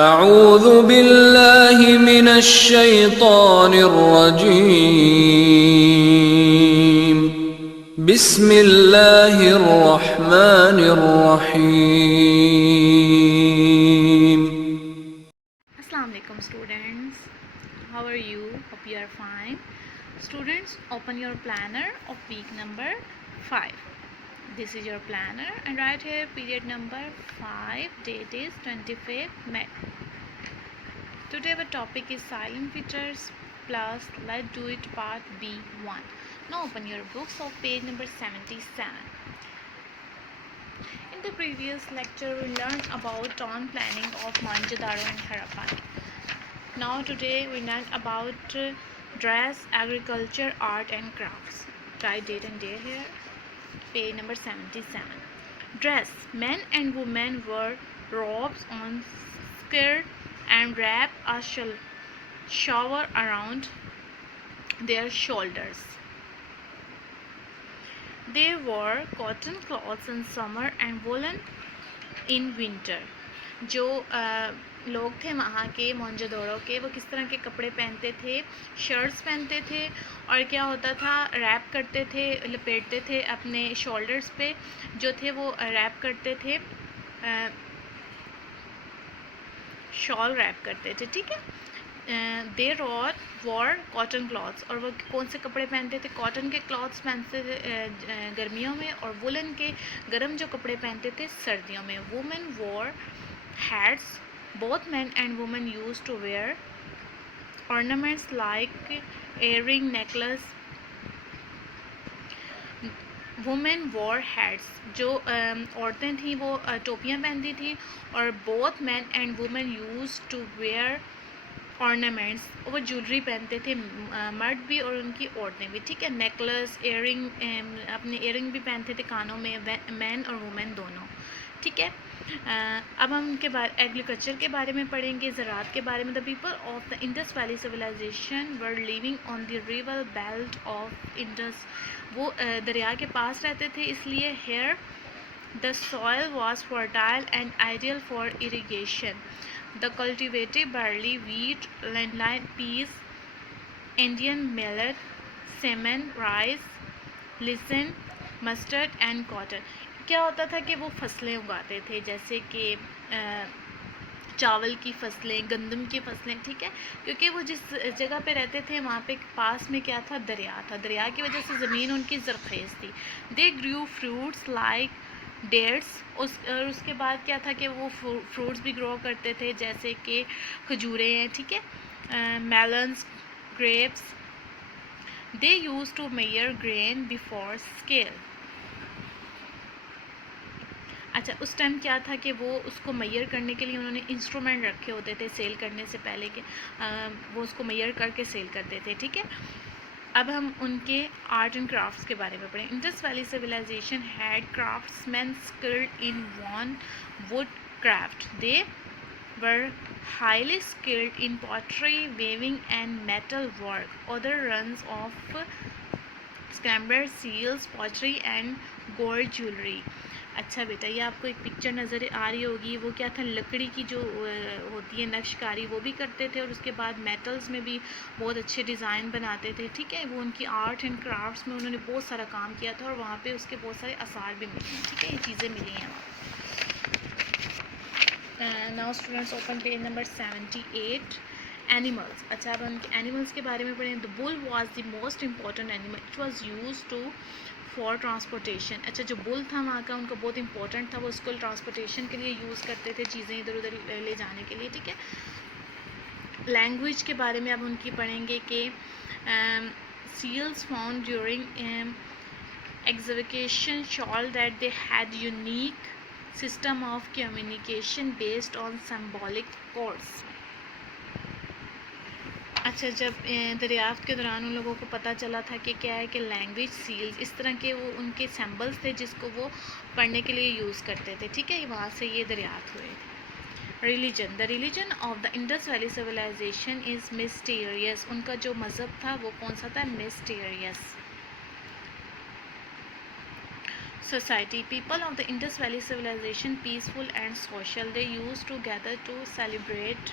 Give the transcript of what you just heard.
اعوذ باللہ من الشیطان الرجیم بسم اللہ الرحمن الرحیم. Assalamu alaikum students, how are you? Hope you are fine. Students, open your planner of week number 5. This is your planner and right here period number 5, date is 25th May. Today our topic is silent features plus let's do it part B1. Now open your books of page number 77. In the previous lecture we learned about town planning of Mohenjo-daro and Harappa. Now today we learned about dress, agriculture, art and crafts. Write date and day here. Page number 77. Dress. Men and women wore robes on skirt and wrap a shawl around their shoulders. They wore cotton cloths in summer and woolen in winter. جو لوگ تھے وہاں کے مونجودارو کے، وہ کس طرح کے کپڑے پہنتے تھے؟ شرٹس پہنتے تھے اور کیا ہوتا تھا، ریپ کرتے تھے، لپیٹتے تھے اپنے شولڈرز پہ جو تھے، وہ ریپ کرتے تھے، شال ریپ کرتے تھے. ٹھیک ہے. دے وار کاٹن کلاتھس، اور وہ کون سے کپڑے پہنتے تھے؟ کاٹن کے کلاتھس پہنتے تھے گرمیوں میں، اور وولن کے گرم جو کپڑے پہنتے تھے سردیوں میں. Women war hats. Both men and women used to wear ornaments like earring, necklace. Women wore hats. جو عورتیں تھیں وہ ٹوپیاں پہنتی تھیں، اور both men and women used to wear ornaments. وہ جولری پہنتے تھے، مرد بھی اور ان کی عورتیں بھی. ٹھیک ہے. نیکلس، ایئرنگ، اپنے ایئرنگ بھی پہنتے تھے کانوں میں، مین اور وومن دونوں. ٹھیک ہے. اب ہم ان کے ایگریکلچر کے بارے میں پڑھیں گے، زراعت کے بارے میں. The people of the Indus valley civilisation were living on the river belt of Indus. وہ دریا کے پاس رہتے تھے، اس لیے here the soil was fertile and ideal for irrigation. The cultivated barley, wheat, lentil, peas, Indian millet, salmon, rice, listen, mustard and cotton. کیا ہوتا تھا کہ وہ فصلیں اگاتے تھے، جیسے کہ چاول کی فصلیں، گندم کی فصلیں. ٹھیک ہے. کیونکہ وہ جس جگہ پہ رہتے تھے وہاں پہ پاس میں کیا تھا؟ دریا تھا. دریا کی وجہ سے زمین ان کی زرخیز تھی. دے گریو فروٹس لائک ڈیٹس. اور اس کے بعد کیا تھا کہ وہ فروٹس بھی گرو کرتے تھے، جیسے کہ کھجوریں ہیں. ٹھیک ہے. Melons, grapes. They use to mere grain before scale. اچھا، اس ٹائم کیا تھا کہ وہ اس کو میئر کرنے کے لیے انہوں نے انسٹرومنٹ رکھے ہوتے تھے سیل کرنے سے پہلے، کہ وہ اس کو میئر کر کے سیل کرتے تھے. ٹھیک ہے. اب ہم ان کے آرٹ اینڈ کرافٹس کے بارے میں پڑھیں. Indus valley civilization had craftsmen skilled in wood craft. They were highly skilled in pottery, weaving and metal work. Other runs of scrambler seals, pottery and gold jewellery. اچھا بیٹا، یہ آپ کو ایک پکچر نظر آ رہی ہوگی. وہ کیا تھا؟ لکڑی کی جو ہوتی ہے نقش کاری، وہ بھی کرتے تھے، اور اس کے بعد میٹلز میں بھی بہت اچھے ڈیزائن بناتے تھے. ٹھیک ہے. وہ ان کی آرٹ اینڈ کرافٹس میں انہوں نے بہت سارا کام کیا تھا، اور وہاں پہ اس کے بہت سارے آثار بھی ملے ہیں. ٹھیک ہے. یہ چیزیں ملی ہیں وہاں. Now students open page number 78. Animals. اچھا، اب ان کے اینیملس کے بارے میں پڑھیں. The bull was the most important animal. It was use to for transportation. اچھا، جو بل تھا وہاں کا، ان کا بہت امپورٹنٹ تھا. وہ اس کو ٹرانسپورٹیشن کے لیے یوز کرتے تھے، چیزیں ادھر ادھر لے جانے کے لیے. ٹھیک ہے. لینگویج کے بارے میں اب ان کی پڑھیں گے کہ seals found during exhibition show that they had unique system of communication based on symbolic codes. اچھا، جب دریافت کے دوران ان لوگوں کو پتہ چلا تھا کہ کیا ہے کہ لینگویج سیلز اس طرح کے وہ ان کے سمبلس تھے جس کو وہ پڑھنے کے لیے یوز کرتے تھے. ٹھیک ہے. وہاں سے یہ دریافت ہوئے تھے. Religion. The religion of the Indus valley civilization is mysterious. ان کا جو مذہب تھا وہ کون سا تھا؟ مسٹیریس. Society. People of the Indus Valley civilization, peaceful and social, they used to gather to celebrate